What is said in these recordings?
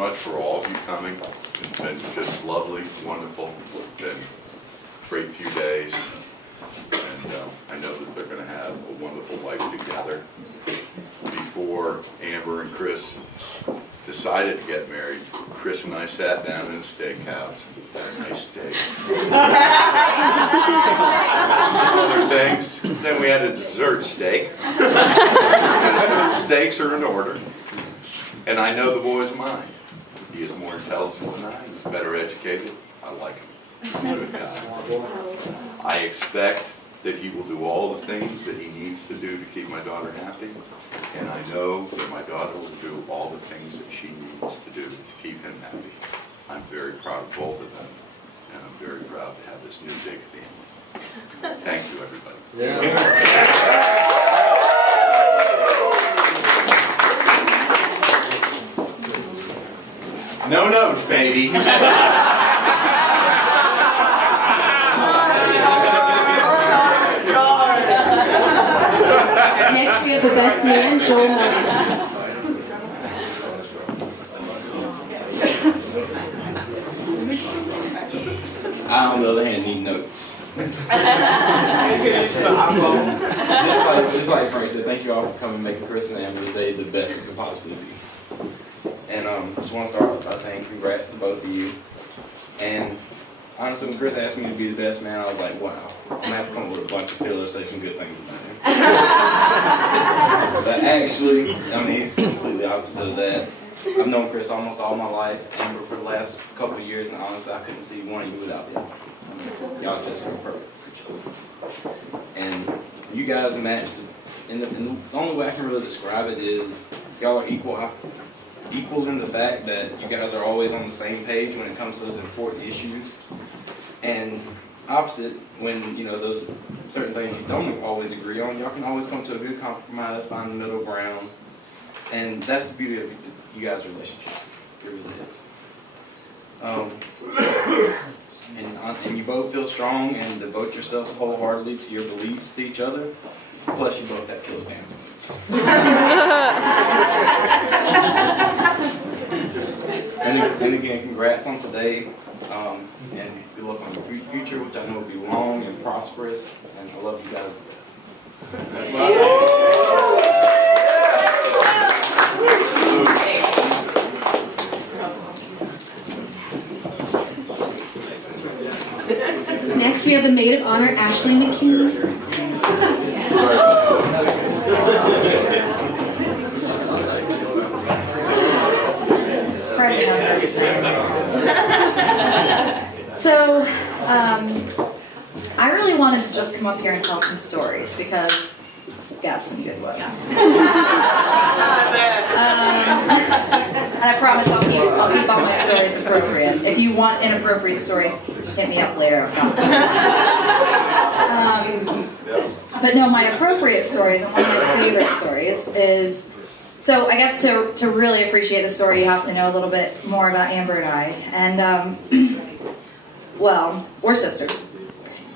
much for all of you coming. It's been just lovely, wonderful. It's been a great few days. And I know that they're going to have a wonderful life together. Before Amber and Chris decided to get married, Chris and I sat down in a steakhouse, had a nice steak. Other things. Then we had a dessert steak. Dessert steaks are in order. And I know the boy's mind. He is more intelligent than I am. He's better educated. I like him. He's a good guy. I expect that he will do all the things that he needs to do to keep my daughter happy. And I know that my daughter will do all the things that she needs to do to keep him happy. I'm very proud of both of them. And I'm very proud to have this new big family. Thank you, everybody. No notes, baby. Next we have the best man, Joel Morgan. I, on the other hand, need notes. just like Frank said, thank you all for coming and making Chris and Amber's Day the best it could possibly be. And just want to start off by saying congrats to both of you. And honestly, when Chris asked me to be the best man, I was like, wow, I'm going to have to come up with a bunch of pillars, say some good things about him. But actually, I mean, he's completely opposite of that. I've known Chris almost all my life, Amber for the last couple of years, and honestly, I couldn't see one of you without him. Y'all just are perfect. And you guys matched, and the only way I can really describe it is y'all are equal opposites. Equal in the fact that you guys are always on the same page when it comes to those important issues, and opposite when, you know, those certain things you don't always agree on, y'all can always come to a good compromise, find the middle ground, and that's the beauty of you guys' relationship. It really is. And you both feel strong and devote yourselves wholeheartedly to your beliefs to each other. Plus, you both have killer dance moves. and again, congrats on today. And good luck on your future, which I know will be long and prosperous. And I love you guys. That's what I Next we have the maid of honor, Ashley McKee. So, I really wanted to just come up here and tell some stories because we've got some good ones. And I promise I'll keep all my stories appropriate. If you want inappropriate stories, hit me up later. But no, my appropriate stories, and one of my favorite stories is, so I guess to really appreciate the story, you have to know a little bit more about Amber and I. And, well, we're sisters.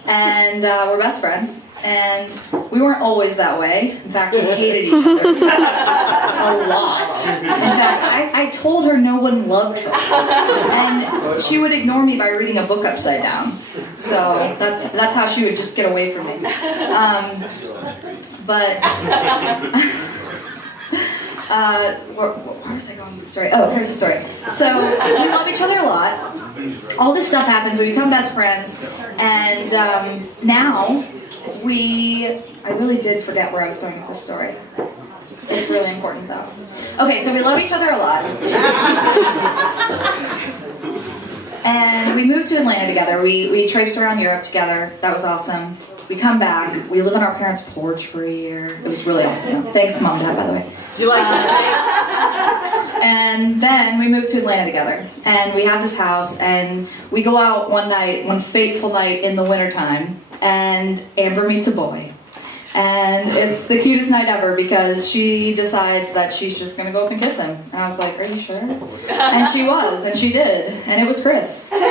And we're best friends. And we weren't always that way. In fact, we hated each other a lot. In fact, I told her no one loved her. And she would ignore me by reading a book upside down. So that's how she would just get away from me. Where was I going with the story? Oh, here's the story. So we love each other a lot. All this stuff happens. We become best friends. And now I really did forget where I was going with this story. It's really important though. Okay, so we love each other a lot. And we moved to Atlanta together. We traipsed around Europe together. That was awesome. We come back. We live on our parents' porch for a year. It was really awesome. Thanks, Mom and Dad, by the way. Do you like this? And then we moved to Atlanta together. And we have this house, and we go out one fateful night in the wintertime, and Amber meets a boy. And it's the cutest night ever because she decides that she's just going to go up and kiss him. And I was like, are you sure? And she was, and she did. And it was Chris. Otherwise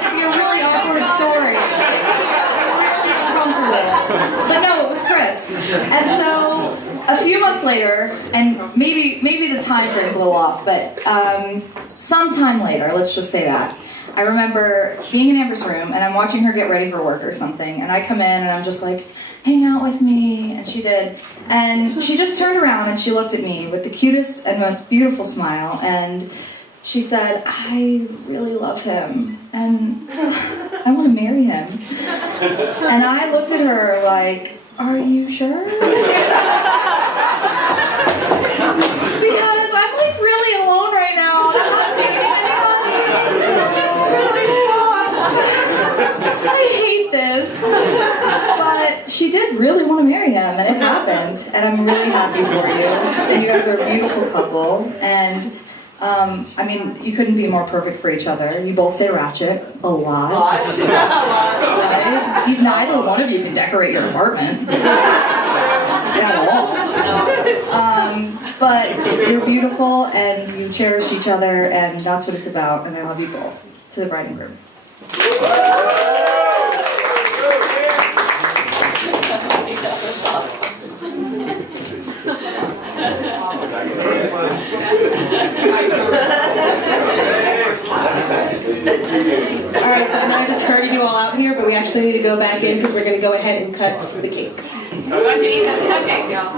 it'd be a really awkward story. Really uncomfortable. But no, it was Chris. And so a few months later, and maybe the time frame's a little off, but sometime later, let's just say that, I remember being in Amber's room, and I'm watching her get ready for work or something, and I come in, and I'm just like, hang out with me, and she did. And she just turned around, and she looked at me with the cutest and most beautiful smile, and she said, I really love him, and I want to marry him. And I looked at her like, are you sure? Because I'm like really alone right now. I'm not dating anybody. Really sucks. I hate this. But she did really want to marry him, and it happened. And I'm really happy for you. And you guys are a beautiful couple. And I mean, you couldn't be more perfect for each other. You both say ratchet a lot. Right? Neither one of you can decorate your apartment at all. But you're beautiful and you cherish each other, and that's what it's about. And I love you both. To the bride and groom. Alright, so I know I just herded you all out here, but we actually need to go back in because we're going to go ahead and cut the cake. We're going to eat those cupcakes, y'all.